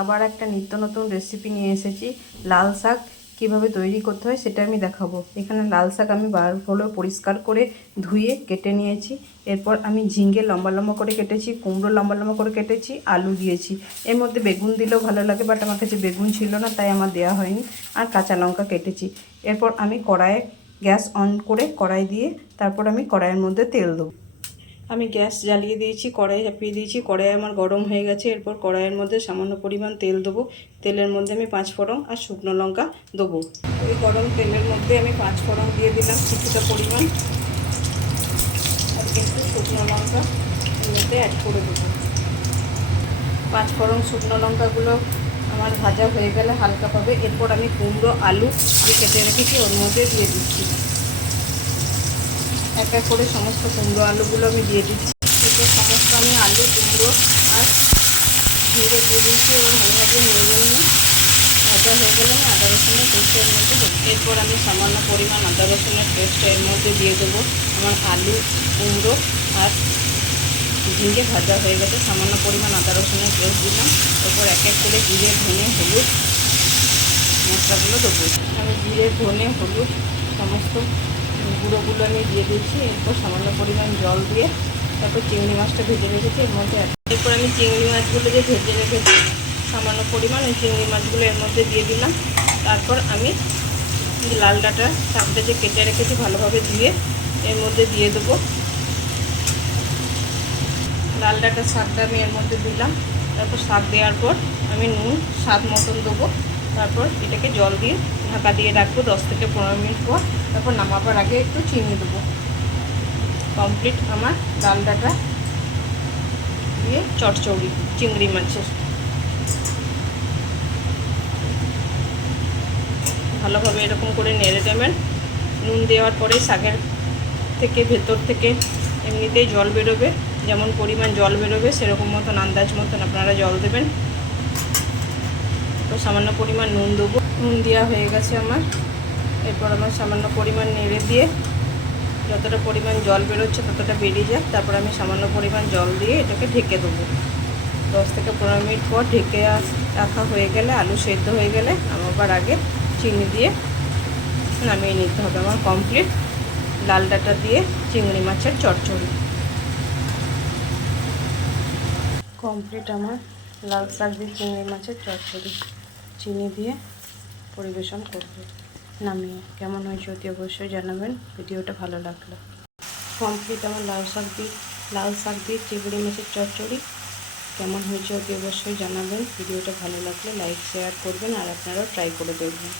আবার একটা নিত্য নতুন রেসিপি নিয়ে এসেছি। লাল শাক কীভাবে তৈরি করতে হয় সেটা আমি দেখাবো। এখানে লাল শাক আমি বার হলো পরিষ্কার করে ধুয়ে কেটে নিয়েছি। এরপর আমি ঝিঙ্গে লম্বা লম্বা করে কেটেছি, কুমড়ো লম্বা লম্বা করে কেটেছি, আলু দিয়েছি। এর মধ্যে বেগুন দিলেও ভালো লাগে বাট আমার কাছে বেগুন ছিল না, তাই আমার দেওয়া হয়নি। আর কাঁচা লঙ্কা কেটেছি। এরপর আমি কড়াইয়ে গ্যাস অন করে কড়াই দিয়ে তারপর আমি কড়াইয়ের মধ্যে তেল দেবো। আমি গ্যাস জ্বালিয়ে দিয়েছি, কড়াই চাপিয়ে দিয়েছি, কড়াই আমার গরম হয়ে গেছে। এরপর কড়াইয়ের মধ্যে সামান্য পরিমাণ তেল দেবো। তেলের মধ্যে আমি পাঁচ ফোড়ন আর শুকনো লঙ্কা দেবো। ওই গরম তেলের মধ্যে আমি পাঁচ ফোড়ন দিয়ে দিলাম কিছুটা পরিমাণ। আর কিন্তু শুকনো লঙ্কা এর মধ্যে অ্যাড করে দেবো। পাঁচ ফোড়ন শুকনো লঙ্কাগুলো আমার ভাজা হয়ে গেলে হালকা পাবে এরপর আমি কুমড়ো, আলু যে কেটে রেখেছি, ওর মধ্যে দিয়ে দিচ্ছি। এক এক করে সমস্ত কুমড়ো আলুগুলো আমি দিয়ে দিচ্ছি। এরপর সমস্ত আমি আলু, কুমড়ো আর ঝিঙে দিয়ে দিচ্ছি এবং ভালোভাবে নেড়ে নিয়ে ভাজা হয়ে গেলে আমি আদা রসুনের পেস্ট এর মধ্যে এরপর আমি সামান্য পরিমাণ আদা রসুনের পেস্ট এর মধ্যে দিয়ে দেবো। আমার আলু, কুমড়ো আর ঝিঙে ভাজা হয়ে গেছে। সামান্য পরিমাণ আদা রসুনের পেস্ট দিলাম। এরপর এক এক করে জিরে, ধনে, হলুদ মশলাগুলো দেবো। আমি জিরে, ধনে, হলুদ সমস্ত গুঁড়োগুলো আমি দিয়ে দিচ্ছি। এরপর সামান্য পরিমাণ জল দিয়ে তারপর চিংড়ি মাছটা ভেজে রেখেছি। এর মধ্যে এরপর আমি চিংড়ি মাছগুলো যে ভেজে রেখেছি, সামান্য পরিমাণ ওই চিংড়ি মাছগুলো এর মধ্যে দিয়ে দিলাম। তারপর আমি লাল ডাটা শাকটা যে কেটে রেখেছি, ভালোভাবে ধুয়ে এর মধ্যে দিয়ে দেবো। লাল ডাটা শাকটা আমি এর মধ্যে দিলাম। তারপর শাক দেওয়ার পর আমি নুন, স্বাদ মতন দেবো। তারপর এটাকে জল দিয়ে ঢাকা দিয়ে রাখব দশ থেকে পনেরো মিনিট পর। তারপর নামাবার আগে একটু চিনি দেবো। কমপ্লিট আমার ডাল ডাটা দিয়ে চটচৌড়ি, চিংড়ি মাছের। ভালোভাবে এরকম করে নেড়ে দেবেন। নুন দেওয়ার পরে শাকের থেকে ভেতর থেকে এমনিতেই জল বেরোবে। যেমন পরিমাণ জল বেরোবে, সেরকম মতন আন্দাজ মতন আপনারা জল দেবেন। তো সামান্য পরিমাণ নুন দেবো। নুন দেওয়া হয়ে গেছে আমার। এরপর আমার সামান্য পরিমাণ নেড়ে দিয়ে যতটা পরিমাণ জল বেরোচ্ছে ততটা বেরিয়ে যায় তারপর আমি সামান্য পরিমাণ জল দিয়ে এটাকে ঢেকে দেবো। দশ থেকে পনেরো মিনিট পর ঢেকে রাখা হয়ে গেলে, আলু সেদ্ধ হয়ে গেলে আমার আগে চিনি দিয়ে নামিয়ে নিতে হবে আমার কমপ্লিট লাল ডাটা দিয়ে চিংড়ি মাছের চটচড়ি। কমপ্লিট আমার লাল শাক দিয়ে চিংড়ি মাছের চচ্চড়ি চিনি দিয়ে পরিবেশন করব। নামিয়ে কেমন হয়েছে অতি অবশ্যই জানাবেন। ভিডিওটা ভালো লাগল। কমপ্লিট আমার লাল শাক দিয়ে লাল শাক দিয়ে চিংড়ি মাছের চচ্চড়ি। কেমন হয়েছে অতি অবশ্যই জানাবেন। ভিডিওটা ভালো লাগলে লাইক শেয়ার করবেন আর আপনারাও ট্রাই করে দেখবেন।